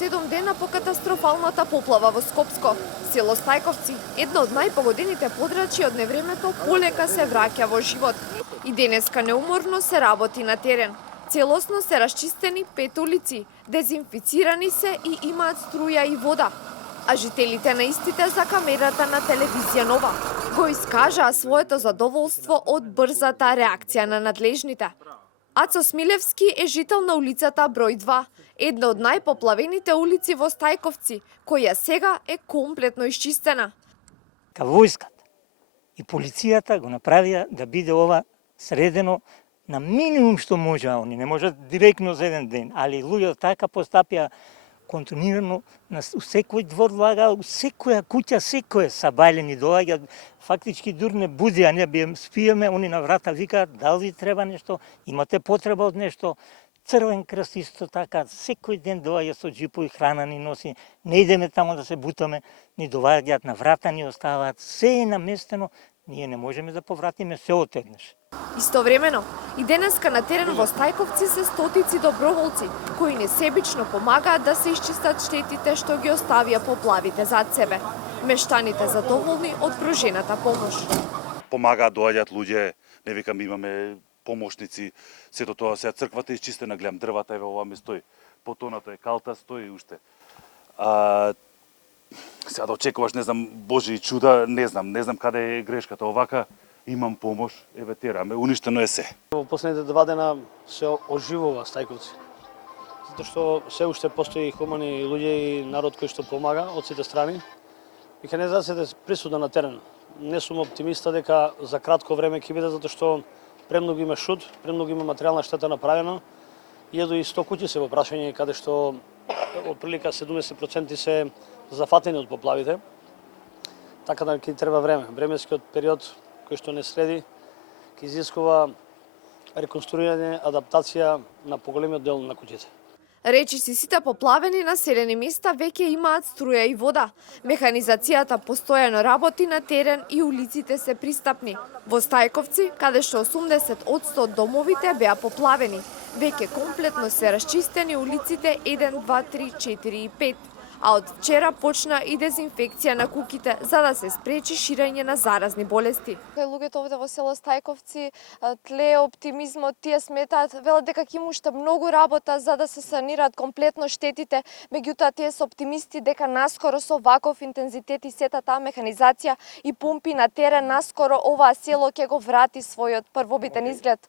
7 дена по катастрофалната поплава во Скопско. Село Стајковци, едно од најпогодените подрачја од невремето, полека се враќа во живот. И денеска неуморно се работи на терен. Целосно се расчистени 5 улици, дезинфицирани се и имаат струја и вода. А жителите на истите за камерата на телевизија Нова го искажаа своето задоволство од брзата реакција на надлежните. Ацо Смилевски е жител на улицата број 2, една од најпоплавените улици во Стајковци, која сега е комплетно исчистена. Војската и полицијата го направија да биде ова средено на минимум што може, они не можат директно за еден ден, али луѓето така постапија континуирано, у секој двор лагаа, у секоја куќа, секој сабајлени доаѓаат, фактички дур не буди, а не спиеме, они на врата викаат, дали ви треба нешто, имате потреба од нешто. Црвен крст исто така, секој ден доаѓа со џипови храна ни носи, не идеме таму да се бутаме, ни доаѓаат на врата, ни оставаат, се е наместено, ние не можеме да повратиме се одеднаш. Истовремено, и денеска на терен во Стајковци се стотици доброволци, кои несебично помагаат да се исчистат штетите што ги оставија поплавите зад себе. Мештаните задоволни од пружената помош. Помагаат, доаѓаат луѓе, не викам имаме помошници, сето тоа сега црквата е исчистена, гледам дрвата еве ова ме стои, потоната е калта, стои уште. Сега да очекуваш, не знам, Божи чуда, не знам каде е грешката, овака имам помош, еве тераме, уништено е се. Во последните 2 дена се оживува Стајковци, затоа што се уште постои хумани луѓе и народ кој што помага од сите страни. Механизацијата е присутна на терен. Не сум оптимиста дека за кратко време ќе биде, затоа што премногу има шут, премногу има материјална штета направена. Едо и 100 куќи се во прашање, каде што од прилика 70% се зафатени од поплавите. Така да ќе треба време. Временскиот период кој што не следи, ќе изискува реконструирање, адаптација на поголемиот дел на куќите. Речиси сите поплавени населени места веќе имаат струја и вода. Механизацијата постојано работи на терен и улиците се пристапни. Во Стајковци, каде што 80% од домовите беа поплавени, веќе комплетно се расчистени улиците 1, 2, 3, 4 и 5. А од вчера почна и дезинфекција на куќите за да се спречи ширење на заразни болести. Луѓето овде во село Стајковци тлее оптимизмот, тие сметаат, велат дека ќе има уште многу работа за да се санираат комплетно штетите, меѓутоа тие се оптимисти дека наскоро со ваков интензитет и сета таа механизација и помпи на терен наскоро оваа село ќе го врати својот првобитен изглед.